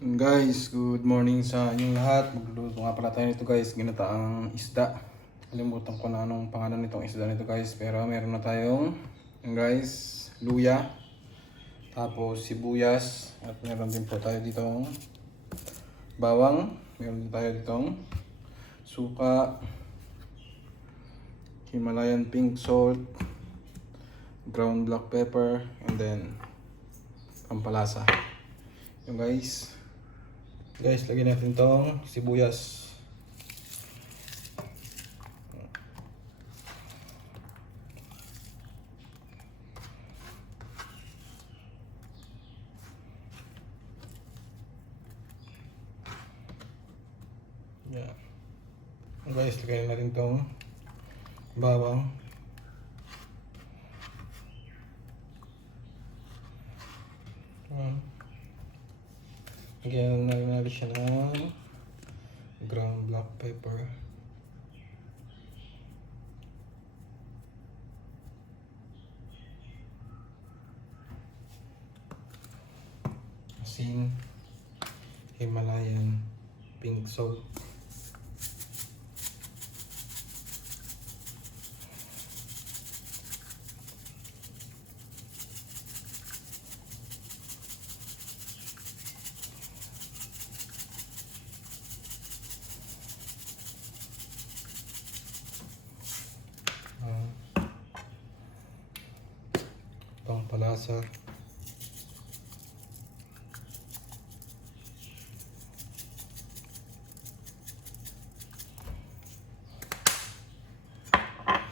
Guys, good morning sa inyong lahat. Magluluto nga pala tayo nito guys, ginataang isda. Kalimutan ko na anong pangalan nitong isda nito guys. Pero meron na tayong guys, luya. Tapos sibuyas. At meron din po tayo ditong bawang. Meron din tayo ditong suka, Himalayan pink salt, ground black pepper, and then pampalasa. Yung guys, lagyan natin tong sibuyas. Yan. Guys, lagyan natin tong bawang. Lagyan natin siya ng ground black pepper. Asin, Himalayan pink salt. Pampalasa.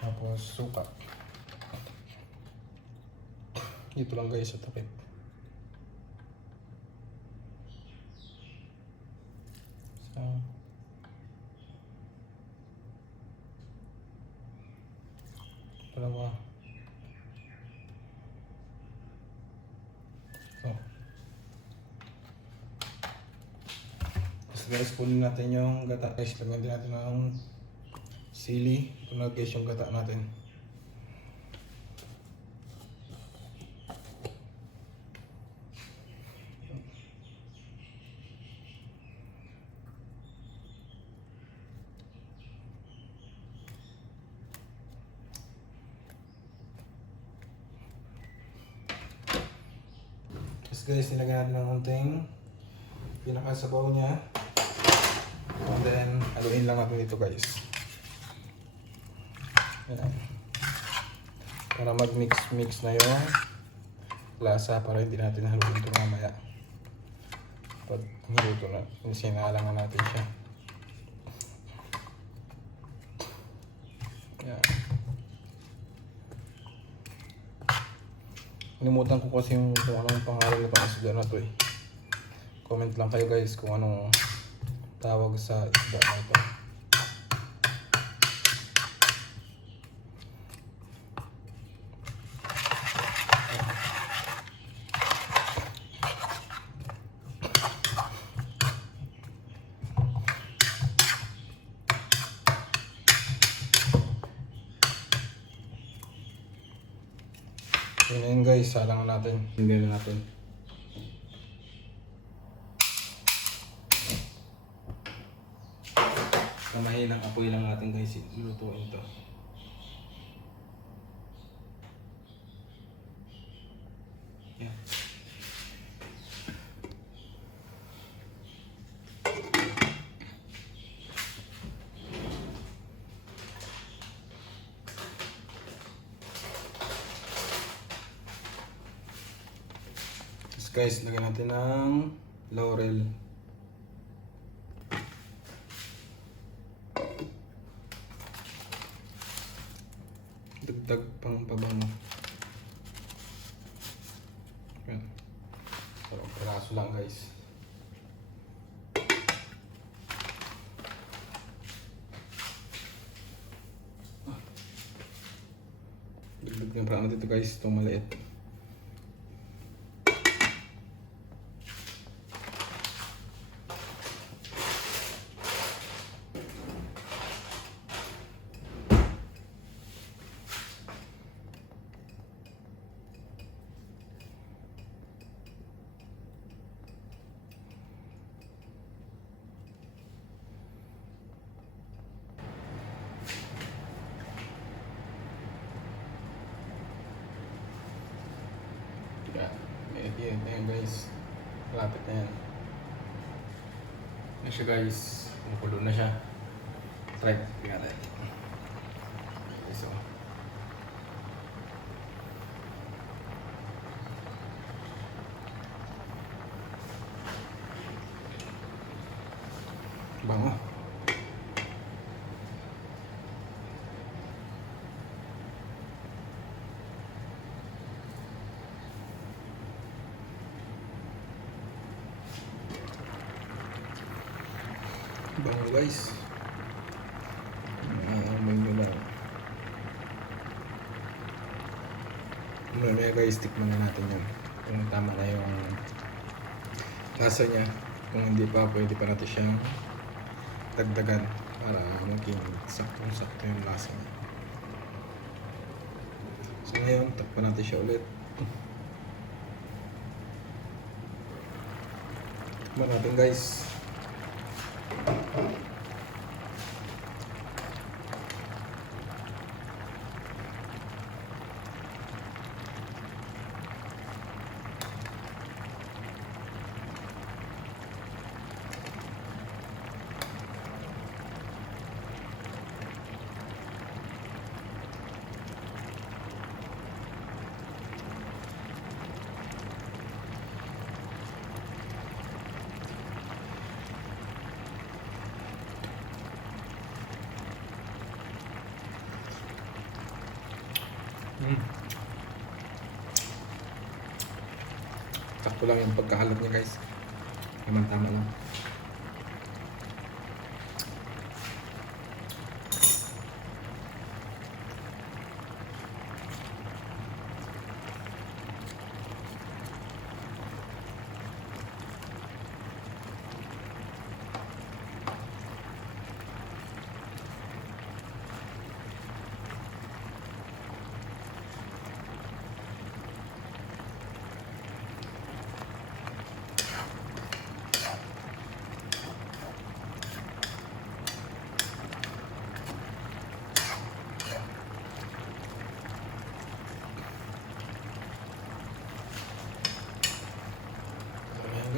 Tapos suka. Dito lang guys sa takip. So, dalawa. Guys, kunin natin yung gata guys. Lagyan din natin ng sili. Ito na guys yung gata natin. Tapos guys, nilagyan natin ng konting pinakasabaw niya. And then, haluin lang natin dito guys. Ayan. Para mag-mix na yung lasa para hindi natin haluin ito mamaya. Pag niluto na, sinalangan natin siya. Ayan. Nalimutan ko kasi kung anong pangalan na isda na to eh. Comment lang kayo guys kung anong tawag sa isda na ito. Yun na yun guys, salang natin. Hindi na natin. Mahinang apoy lang natin guys, lutuin ito. Yeah. Tapos guys, lagyan natin ng laurel. Dagdag pang pabango. Ayan. Parang peraso lang guys. Dagdag na parang dito guys, itong maliit. Yan, ayan guys. Malapit na yan. Ayan siya guys. Kumukulo na siya. Try. Tingnan natin. Okay, so. Bango. Bango guys. Amoy nyo lang. Mamaya guys, tikman na natin yun. Kung tama na yung lasa niya. Kung hindi pa, pwede pa natin siyang dagdagan para maging saktong-sakto yung lasa niya. So ngayon, takpan natin siya ulit. Tikman natin guys. Sakto lang yung pagkahalat niya guys. Tama lang.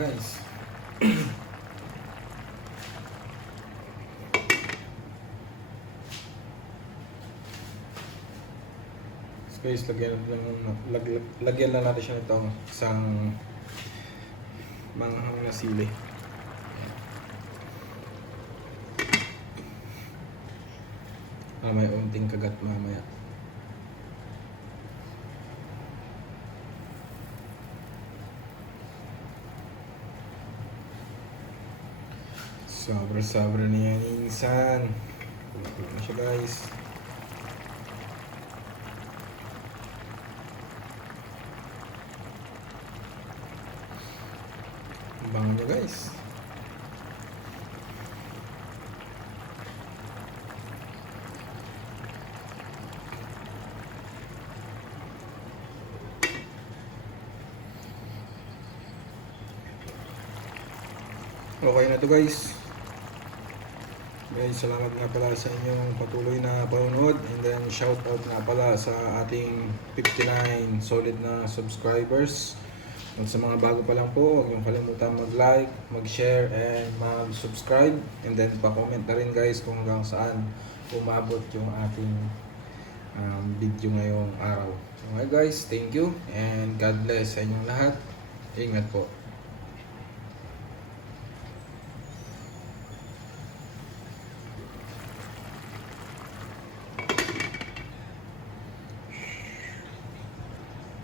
Guys, so guys, lagyan lang natin siya nito isang manghang na sili. May unting kagat mamaya. Sobra niya insan. Kulo na siya guys. Bango niya guys. Okay na to guys. Guys, salamat nga pala sa inyong patuloy na panonood, and then shout out nga pala sa ating 59 solid na subscribers. At sa mga bago pa lang po, huwag niyong kalimutan mag-like, mag-share, and mag-subscribe, and then pa-comment na rin guys kung hanggang saan umabot yung ating video ngayong araw. Okay guys, thank you and God bless sa inyong lahat. Ingat po.